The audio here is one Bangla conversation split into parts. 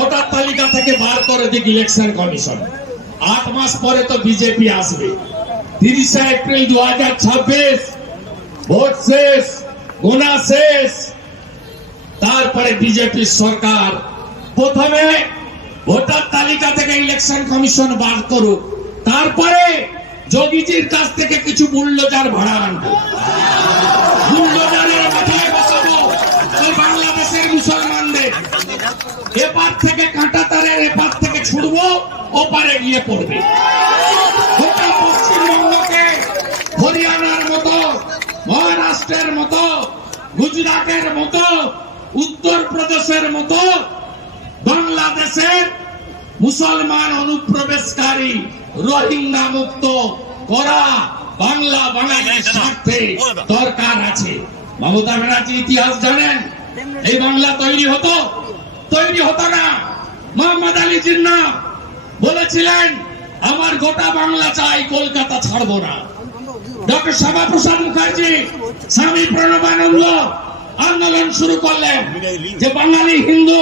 ভোটার তালিকা থেকে বার করে দিক ইলেকশন কমিশন। আট মাস পরে তো বিজেপি আসবে। তিরিশে এপ্রিল দু হাজার ছাব্বিশ, ভোট শেষ গোনা শেষ। তারপরে বিজেপির সরকার প্রথমে ভোটার তালিকা থেকে ইলেকশন কমিশন বার করুক। তারপরে যোগীজির কাছ থেকে কিছু মূল্যজার ভাড়া আনব। এপার থেকে কাঁটা তারের এপার থেকে ছুড়বো ওপারে গিয়ে পড়বে। পশ্চিমবঙ্গকে হরিয়ানার মতো, মহারাষ্ট্রের মতো, গুজরাটের মতো, উত্তরপ্রদেশের মতো, বাংলাদেশের মুসলমান অনুপ্রবেশকারী রোহিঙ্গা মুক্ত করা বাংলা বাঙালির স্বার্থে দরকার আছে। মমতা ব্যানার্জি ইতিহাস জানেন, এই বাংলা তৈরি হতো। তৈরি হতো না। মোহাম্মদ আলী জিন্না বলেছিলেন আমার গোটা বাংলা চাই কলকাতা ছাড়বো না। ডক্টর শ্যামাপ্রসাদ মুখার্জি স্বামী প্রণবানন্দ আন্দোলন শুরু করলেন যে বাঙালি হিন্দু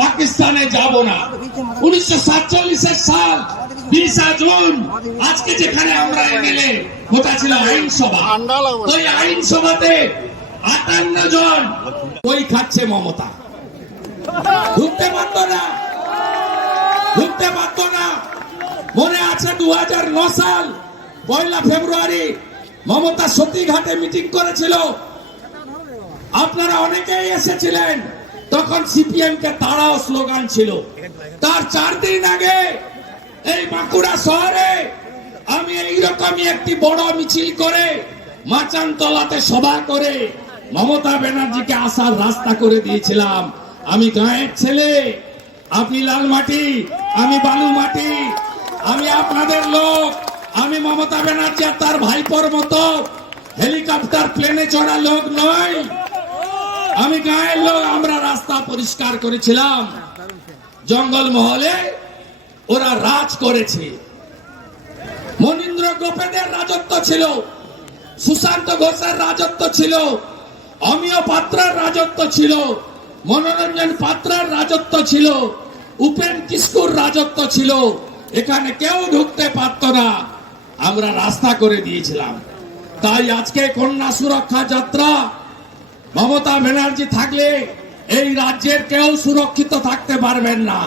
পাকিস্তানে যাব না। উনিশশো সাতচল্লিশের সাল বিশা জুন আজকে যেখানে আমরা এমএলএ ওটা ছিল আইনসভা। ওই আইনসভাতে আটান্ন জন ওই খাচ্ছে মমতা। ঢুকতে পারতো না। ঢুকতে পারতো না। মনে আছে দু সাল, পয়লা ফেব্রুয়ারি, মমতা সতীঘাটে মিটিং করেছিল। আপনারা অনেকেই এসেছিলেন, তখন সিপিএম কে তাড়াও স্লোগান ছিল। তার চার দিন আগে এই বাঁকুড়া শহরে আমি এইরকমই একটি বড় মিছিল করে মাচানতলাতে সভা করে মমতা ব্যানার্জিকে আসার রাস্তা করে দিয়েছিলাম। আমি গাঁয়ের ছেলে আপনি লাল মাটি, আমি বালু মাটি, আমি আপনাদের লোক, আমি মমতা ব্যানার্জি আর তার ভাইপোর মতো। হেলিকপ্টার, প্লেনে চড়া লোক নয়। আমি গায়ের লোক, আমরা রাস্তা পরিষ্কার করেছিলাম। জঙ্গল মহলে ওরা রাজ করেছে। মনীন্দ্র গোপেদের রাজত্ব ছিল। সুশান্ত ঘোষের রাজত্ব ছিল। অমিয় পাত্রের রাজত্ব ছিল। মনোরঞ্জন পাত্রার রাজত্ব ছিল, উপেন কিস্কুর রাজত্ব ছিল, এখানে কেউ ঢুকতে পারত না। আমরা রাস্তা করে দিয়েছিলাম। তাই আজকে কন্যা সুরক্ষা যাত্রা, মমতা ব্যানার্জি থাকলে এই রাজ্যের কেউ সুরক্ষিত থাকতে পারবেন না।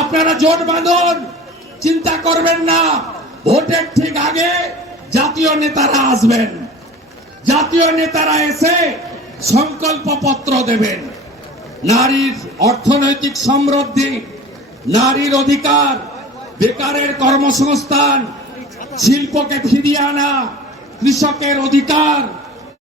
আপনারা জোট বাঁধুন, চিন্তা করবেন না। ভোটের ঠিক আগে জাতীয় নেতারা আসবেন। জাতীয় নেতারা এসে সংকল্প পত্র দেবেন। নারীর অর্থনৈতিক সমৃদ্ধি নারীর অধিকার বেকারের কর্মসংস্থান শিল্পকে ফিরিয়ে আনা কৃষকের অধিকার